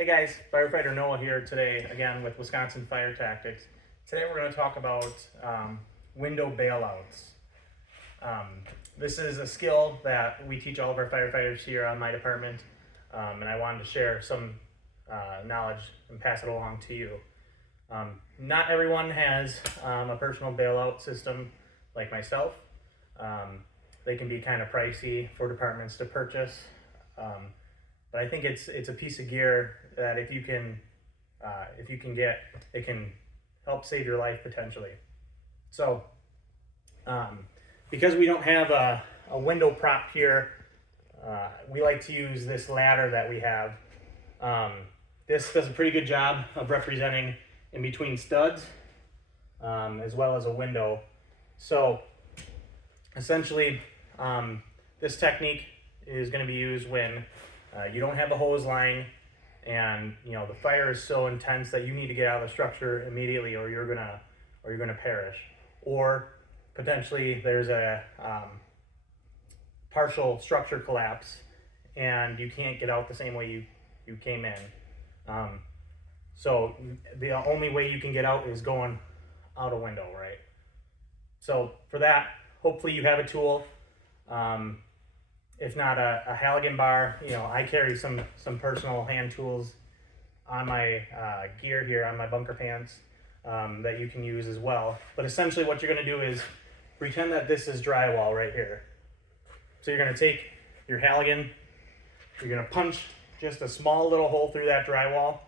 Hey guys, firefighter Noah here today again with Wisconsin Fire Tactics. Today we're going to talk about window bailouts. This is a skill that we teach all of our firefighters here on my department, and I wanted to share some knowledge and pass it along to you. Not everyone has a personal bailout system like myself. They can be kind of pricey for departments to purchase. But I think it's a piece of gear that if you can get, it can help save your life potentially. So because we don't have a window prop here, we like to use this ladder that we have. This does a pretty good job of representing in between studs as well as a window. So essentially this technique is going to be used when you don't have a hose line and the fire is so intense that you need to get out of the structure immediately or you're gonna perish, or potentially there's a partial structure collapse and you can't get out the same way you came in. So the only way you can get out is going out a window, right? So for that, hopefully you have a tool. If not a Halligan bar, I carry some personal hand tools on my gear here, on my bunker pants, that you can use as well. But essentially what you're gonna do is pretend that this is drywall right here. So you're gonna take your Halligan, you're gonna punch just a small little hole through that drywall,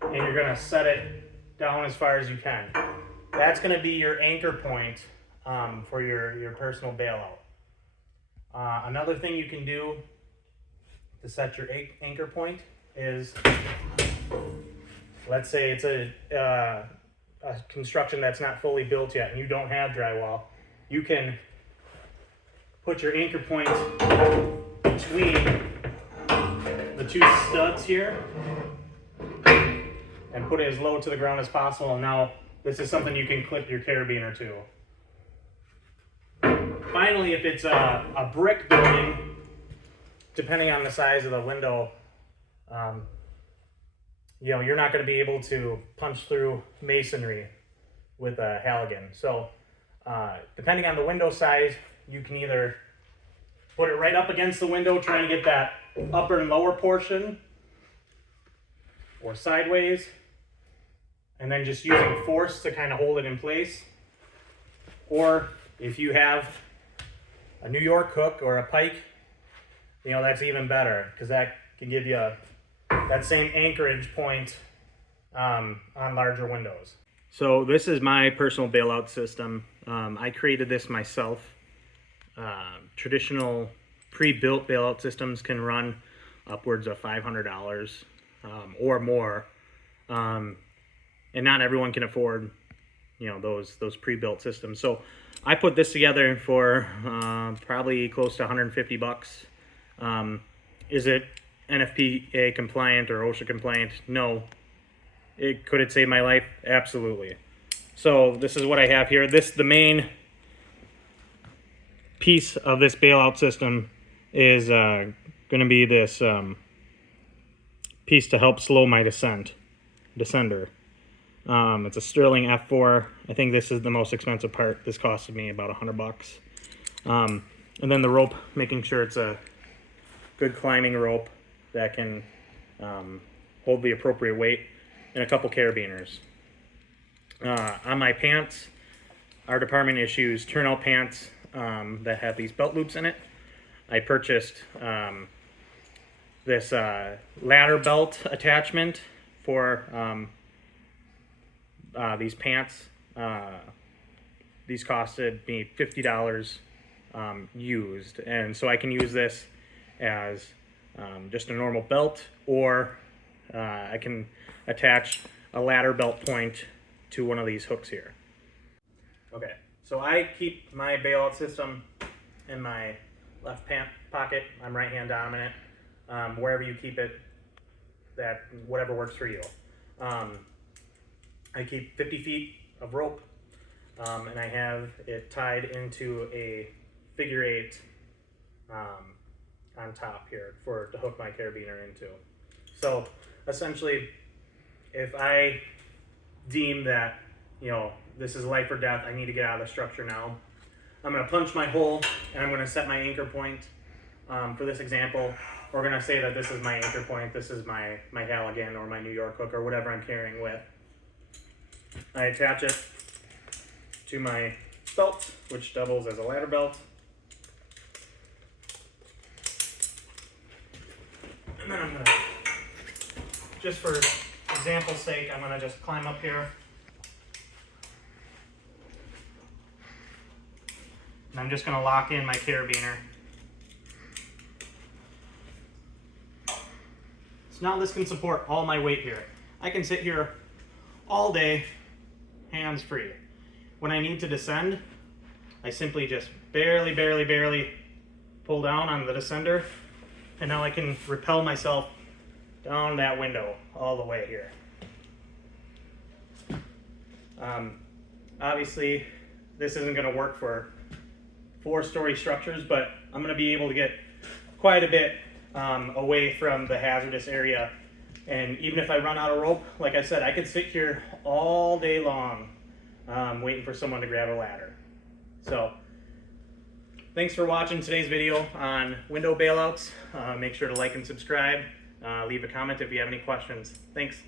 and you're gonna set it down as far as you can. That's gonna be your anchor point for your personal bailout. Another thing you can do to set your anchor point is, let's say it's a construction that's not fully built yet and you don't have drywall. You can put your anchor point between the two studs here and put it as low to the ground as possible. And now this is something you can clip your carabiner to. Finally, if it's a brick building, depending on the size of the window, you're not going to be able to punch through masonry with a Halligan. So depending on the window size, you can either put it right up against the window, trying to get that upper and lower portion, or sideways, and then just using force to kind of hold it in place. Or if you have a New York hook or a pike, that's even better, because that can give you that same anchorage point on larger windows. So this is my personal bailout system. I created this myself. Traditional pre-built bailout systems can run upwards of $500 or more, and not everyone can afford those pre-built systems. So I put this together for probably close to 150 bucks. Is it NFPA compliant or OSHA compliant? No. Could it save my life? Absolutely. So this is what I have here. The main piece of this bailout system is going to be this piece to help slow my descender. It's a Sterling F4. I think this is the most expensive part. This costed me about 100 bucks. And then the rope, making sure it's a good climbing rope that can hold the appropriate weight, and a couple carabiners. On my pants, our department issues turnout pants that have these belt loops in it. I purchased this ladder belt attachment for these pants. These costed me $50 used, and so I can use this as just a normal belt, or I can attach a ladder belt point to one of these hooks here. Okay, so I keep my bailout system in my left pant pocket. I'm right hand dominant. Wherever you keep it, whatever works for you. I keep 50 feet of rope, and I have it tied into a figure 8 on top here to hook my carabiner into. So essentially, if I deem that, you know, this is life or death, I need to get out of the structure now, I'm going to punch my hole and I'm going to set my anchor point. For this example, we're going to say that this is my anchor point, this is my Halligan or my New York hook or whatever I'm carrying with. I attach it to my belt, which doubles as a ladder belt. And then I'm going to, just for example's sake, I'm going to just climb up here. And I'm just going to lock in my carabiner. So now this can support all my weight here. I can sit here all day, hands free. When I need to descend, I simply just barely pull down on the descender, and now I can rappel myself down that window all the way here. Obviously, this isn't going to work for 4-story structures, but I'm going to be able to get quite a bit away from the hazardous area. And even if I run out of rope, like I said, I could sit here all day long waiting for someone to grab a ladder. So thanks for watching today's video on window bailouts. Make sure to like and subscribe. Leave a comment if you have any questions. Thanks.